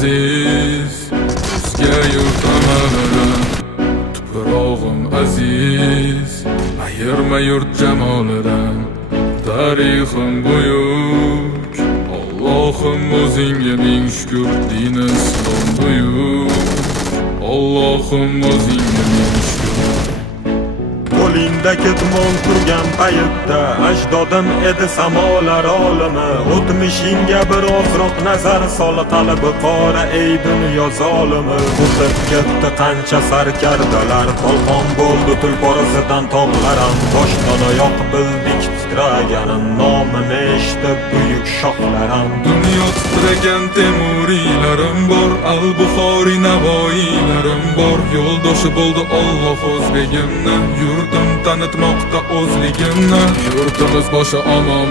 aziz, o'zga yurt amalidan tuprog'im aziz, ayirma yurt jamolidan. Tarixim buyuk, Allohim o'zingga ming shukr, din islom buyuk, Allohim o'zingga ming shukr. Qo'lingda ketmon turgan paytda ajdodim edi samolar olimi. O'tmishingga bir ozroq nazar sol, qalbi qora ey dunyo zolimi. O'tib ketdi qancha sarkardalar, tolqon bo'ldi tulporizidan tog'larim. Boshdan oyoq bildik titraganim, nomini eshitib buyuk shohlarim. Dunyo titragan temuriylarim bor, al-Buxoriy Navoiylarim bor. Yo'ldoshi bo'ldi Alloh o'zligimni, yurtim tanitmoqda o'zligimni. Yurtimiz boshi omon